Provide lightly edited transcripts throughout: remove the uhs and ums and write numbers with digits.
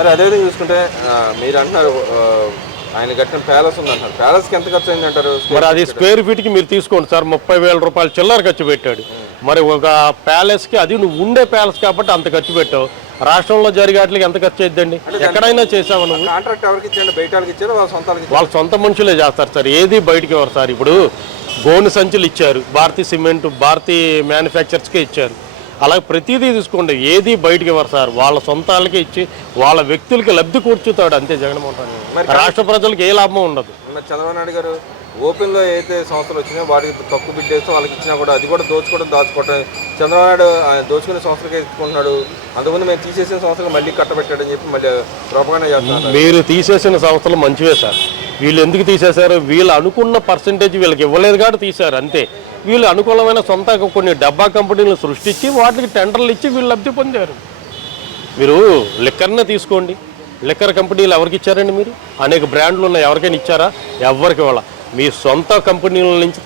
మరి అదేవిధంగా చూసుకుంటే మీరు అంటున్నారు ఆయన కట్టిన ప్యాలెస్ ఉందంటారు. ప్యాలెస్కి ఎంత ఖర్చు అయింది అంటారు? మరి అది స్క్వేర్ ఫీట్కి మీరు తీసుకోండి సార్, 30,000 రూపాయలు చిల్లర ఖర్చు పెట్టాడు. మరి ఒక ప్యాలెస్కి, అది నువ్వు ఉండే ప్యాలెస్ కాబట్టి అంత ఖర్చు పెట్టావు. రాష్ట్రంలో జరిగేట్లకి ఎంత ఖర్చు అయిద్దండి? ఎక్కడైనా చేసావు నువ్వు? కాంట్రాక్ట్ ఎవరికి ఇచ్చాడు? బయట వాళ్ళకి ఇచ్చారు, వాళ్ళ సొంత మనుషులే చేస్తారు సార్, ఏది బయటికి ఎవరు సార్. ఇప్పుడు గోను సంచులు ఇచ్చారు, భారతీయ సిమెంట్, భారతీయ మ్యానుఫ్యాక్చర్స్కే ఇచ్చారు. అలాగే ప్రతిదీ తీసుకోండి, ఏది బయటికి ఇవ్వరు సార్, వాళ్ళ సొంతాలకే ఇచ్చి వాళ్ళ వ్యక్తులకి లబ్ధి కూర్చుతాడు అంతే జగన్మోహన్ రెడ్డి. రాష్ట్ర ప్రజలకు ఏ లాభం ఉండదు. చంద్రబాబు నాయుడు గారు ఓపెన్లో ఏదైతే సంస్థలు వచ్చినాయో వాటికి తక్కువ బిడ్డేస్తూ వాళ్ళకి ఇచ్చినా కూడా అది కూడా దాచుకోవడం. చంద్రబాబు నాయుడు దోచుకునే సంస్థలకే ఇచ్చుకుంటున్నాడు. అంతకుముందు మేము తీసేసిన సంస్థలు మళ్ళీ కట్టబెట్టాడని చెప్పి మళ్ళీ ప్రొపగండా చేస్తున్నారు. మీరు తీసేసిన సంస్థలు మంచివే సార్. వీళ్ళు ఎందుకు తీసేశారు? వీళ్ళు అనుకున్న పర్సంటేజ్ వీళ్ళకి ఇవ్వలేదు కాబట్టి తీశారు అంతే. వీళ్ళు అనుకూలమైన సొంత కొన్ని డబ్బా కంపెనీలు సృష్టించి వాటికి టెండర్లు ఇచ్చి వీళ్ళు లబ్ధి పొందారు. మీరు లిక్కర్నే తీసుకోండి, లిక్కర్ కంపెనీలు ఎవరికి ఇచ్చారండి? మీరు అనేక బ్రాండ్లు ఉన్నాయి, ఎవరికైనా ఇచ్చారా? ఎవరికి ఇవ్వాల. మీ సొంత కంపెనీల నుంచి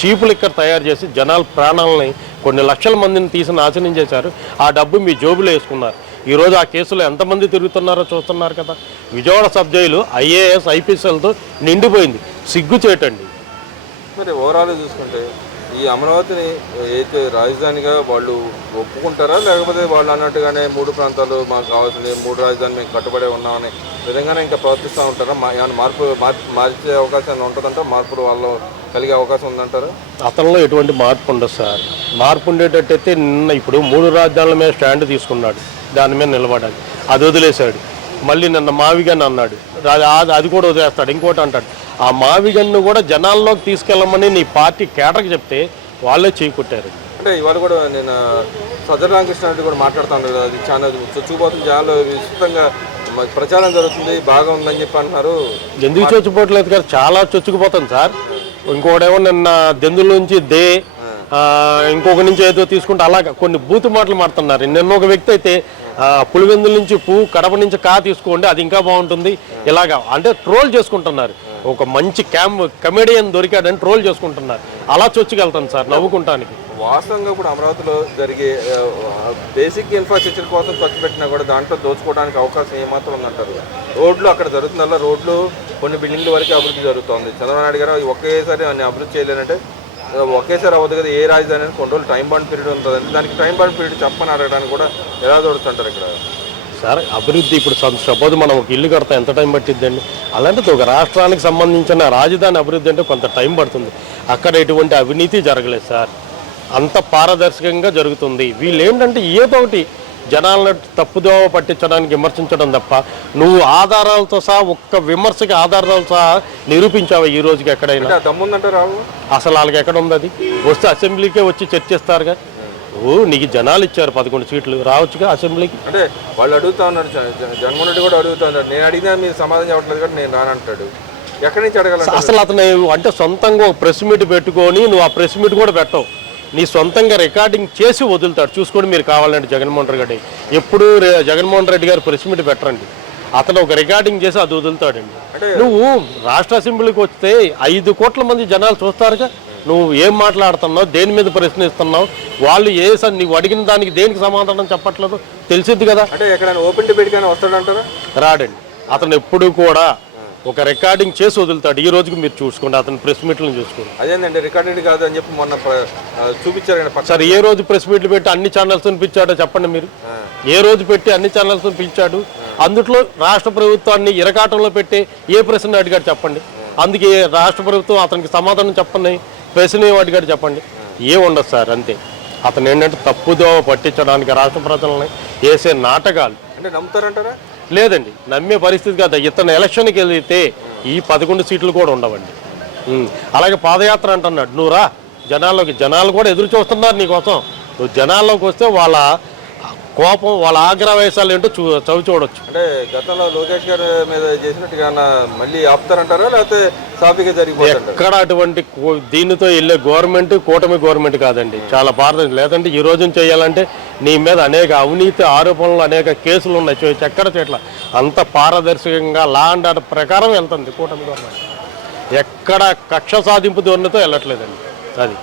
చీప్ లిక్కర్ తయారు చేసి జనాల ప్రాణాలని కొన్ని లక్షల మందిని తీసి నాశనం చేశారు. ఆ డబ్బు మీ జోబులో వేసుకున్నారు. ఈరోజు ఆ కేసులో ఎంతమంది తిరుగుతున్నారో చూస్తున్నారు కదా. విజయవాడ సబ్ జైలు ఐఏఎస్ ఐపీఎస్లతో నిండిపోయింది, సిగ్గు చేయటండి. మరి ఓవరాల్ చూసుకుంటే ఈ అమరావతిని ఏదైతే రాజధానిగా వాళ్ళు ఒప్పుకుంటారా, లేకపోతే వాళ్ళు అన్నట్టుగానే 3 ప్రాంతాలు మాకు కావాల్సింది, 3 రాజధాని మేము కట్టుబడే ఉన్నామని విధంగానే ఇంకా ప్రవర్తిస్తూ ఉంటారా? ఏమైనా మార్చే అవకాశం ఉంటుందంట? మార్పులు వాళ్ళు కలిగే అవకాశం ఉందంటారా? అతనిలో ఎటువంటి మార్పు ఉండదు సార్. మార్పు ఉండేటట్టయితే నిన్న ఇప్పుడు 3 రాజధానుల మీద స్టాండ్ తీసుకున్నాడు, దాని మీద నిలబడాలి, అది వదిలేశాడు. మళ్ళీ నిన్న మావిగన్ అన్నాడు, అది కూడా వదిలేస్తాడు. ఇంకోటి అంటాడు. ఆ మావిగన్ను కూడా జనాల్లోకి తీసుకెళ్ళమని నీ పార్టీ కేటర్కి చెప్తే వాళ్ళే చేకొట్టారు. అంటే ఇవాళ కూడా నేను సజ్జల రామకృష్ణారెడ్డి కూడా మాట్లాడుతాను కదా, అది చాలా చొచ్చుకుపోతుంది, చాలా విస్తృతంగా ప్రచారం జరుగుతుంది, బాగా ఉందని చెప్పి అంటున్నారు. ఎందుకు చొచ్చుకోవట్లేదు కదా, చాలా చొచ్చుకుపోతుంది సార్. ఇంకోటేమో నిన్న దెందుల నుంచి ఇంకొక నుంచి ఏదో తీసుకుంటే అలాగా కొన్ని బూతు మాటలు మాడుతున్నారు. నిన్న ఒక వ్యక్తి అయితే పులివెందుల నుంచి కడప నుంచి తీసుకోండి, అది ఇంకా బాగుంటుంది, ఇలాగా అంటే ట్రోల్ చేసుకుంటున్నారు. ఒక మంచి కమెడియన్ దొరికాడని ట్రోల్ చేసుకుంటున్నారు. అలా చొచ్చుకెళ్తాను సార్ నవ్వుకుంటానికి. వాస్తవంగా ఇప్పుడు అమరావతిలో జరిగే బేసిక్ ఇన్ఫ్రాస్ట్రక్చర్ కోసం ఖర్చు పెట్టినా కూడా దాంట్లో దోచుకోవడానికి అవకాశం ఏమాత్రం ఉందంటారు? రోడ్లు అక్కడ జరుగుతుందల్లా, రోడ్లు కొన్ని బిల్డింగ్ల వరకు అభివృద్ధి జరుగుతుంది. చంద్రబాబు నాయుడు గారు ఒకేసారి అన్ని అభివృద్ధి చేయలేనంటే ఒకేసారి అవ్వదు కదా. ఏ రాజధాని కొన్ని రోజులు టైం బాండ్ పీరియడ్ ఉంటుందండి, దానికి టైం బాండ్ పీరియడ్ చెప్పని అడగడానికి కూడా ఎలా దొరుకుతుంటారు ఇక్కడ సార్? అభివృద్ధి ఇప్పుడు సపోజ్ మనం ఒక ఇల్లు కడతా ఎంత టైం పట్టిద్దండి? అలాంటిది ఒక రాష్ట్రానికి సంబంధించిన రాజధాని అభివృద్ధి అంటే కొంత టైం పడుతుంది. అక్కడ ఎటువంటి అవినీతి జరగలేదు సార్, అంత పారదర్శకంగా జరుగుతుంది. వీళ్ళు ఏంటంటే ఏదో ఒకటి జనాలను తప్పుదోవ పట్టించడానికి విమర్శించడం తప్ప నువ్వు ఆధారాలతో సహా ఒక్క విమర్శకి ఆధారాలతో సహా నిరూపించావా ఈ రోజుకి ఎక్కడైనా? అసలు వాళ్ళకి ఎక్కడ ఉంది? అది వస్తే అసెంబ్లీకే వచ్చి చర్చిస్తారుగా. నీకు జనాలు ఇచ్చారు 11 సీట్లు, రావచ్చుగా అసెంబ్లీకి. అంటే వాళ్ళు అడుగుతా ఉన్నారు, జగన్మోహన్ రెడ్డి కూడా అడుగుతా ఉన్నారు, నేను అడిగినా మీరు సమాధానం చెప్పట్లేదు కాబట్టి నేను రానంటాడు. ఎక్కడి నుంచి అడగాలి? అసలు అతను అంటే సొంతంగా ఒక ప్రెస్ మీట్ పెట్టుకొని నువ్వు ఆ ప్రెస్ మీట్ కూడా పెట్టవు, నీ సొంతంగా రికార్డింగ్ చేసి వదులుతాడు. చూసుకోండి మీరు కావాలంటే జగన్మోహన్ రెడ్డి ఎప్పుడు జగన్మోహన్ రెడ్డి గారు ప్రెస్ మీట్ పెట్టరండి, అతను ఒక రికార్డింగ్ చేసి అది వదులుతాడండి. నువ్వు రాష్ట్ర అసెంబ్లీకి వస్తే 5 కోట్ల మంది జనాలు చూస్తారుగా నువ్వు ఏం మాట్లాడుతున్నావు, దేని మీద ప్రశ్నిస్తున్నావు, వాళ్ళు నీవు అడిగిన దానికి దేనికి సమాధానం చెప్పట్లేదు తెలిసిద్ది కదా. అంటే ఎక్కడైనా ఓపెన్ డిబేట్ కానీ వస్తాడంటారా? రాడండి. అతను ఎప్పుడు కూడా ఒక రికార్డింగ్ చేసి వదులుతాడు. ఈ రోజుకి మీరు చూసుకోండి, అతను ప్రెస్ మీట్లను చూసుకోండి. అదేనండి రికార్డెడ్ కాదు అని చెప్పి మొన్న చూపించారు సార్. ఏ రోజు ప్రెస్ మీట్లు పెట్టి అన్ని ఛానల్స్ పిలిచాడో చెప్పండి మీరు? ఏ రోజు పెట్టి అన్ని ఛానల్స్ పిలిచాడు? అందుట్లో రాష్ట్ర ప్రభుత్వాన్ని ఇరకాటంలో పెట్టి ఏ ప్రశ్న అడిగాడు చెప్పండి? అందుకే రాష్ట్ర ప్రభుత్వం అతనికి సమాధానం చెప్పండి, ప్రశ్న ఏం అడిగాడు చెప్పండి? ఏ ఉండదు సార్. అంతే. అతను ఏంటంటే తప్పుదో పట్టించడానికి రాష్ట్ర ప్రజలని వేసే నాటకాలు. అంటే నమ్ముతారంటారా? లేదండి, నమ్మే పరిస్థితి కాదు. ఇతను ఎలక్షన్కి వెళ్తే ఈ 11 సీట్లు కూడా ఉండవండి. అలాగే పాదయాత్ర అంటున్నాడు, నువ్వు రా జనాల్లోకి, జనాలు కూడా ఎదురు చూస్తున్నారు నీకోసం. నువ్వు జనాల్లోకి వస్తే వాళ్ళ కోపం, వాళ్ళ ఆగ్రహవేశాలు ఏంటో చవి చూడొచ్చు. అంటే గతంలో లోకేష్ గారి మీద చేసినట్టుగా మళ్ళీ ఆపుతారంటారా, లేకపోతే సాఫీగా జరిగిపోతారు? ఎక్కడ అటువంటి దీనితో వెళ్ళే గవర్నమెంట్ కూటమి గవర్నమెంట్ కాదండి, చాలా పారదర్శకం. లేదంటే ఈ రోజున చేయాలంటే నీ మీద అనేక అవినీతి ఆరోపణలు, అనేక కేసులు ఉన్నాయి, ఎక్కడ చేయట్లా. అంత పారదర్శకంగా లా అండ్ ఆర్డర్ ప్రకారం వెళ్తుంది కూటమి గవర్నమెంట్. ఎక్కడ కక్ష సాధింపు ధోరణితో వెళ్ళట్లేదండి అది.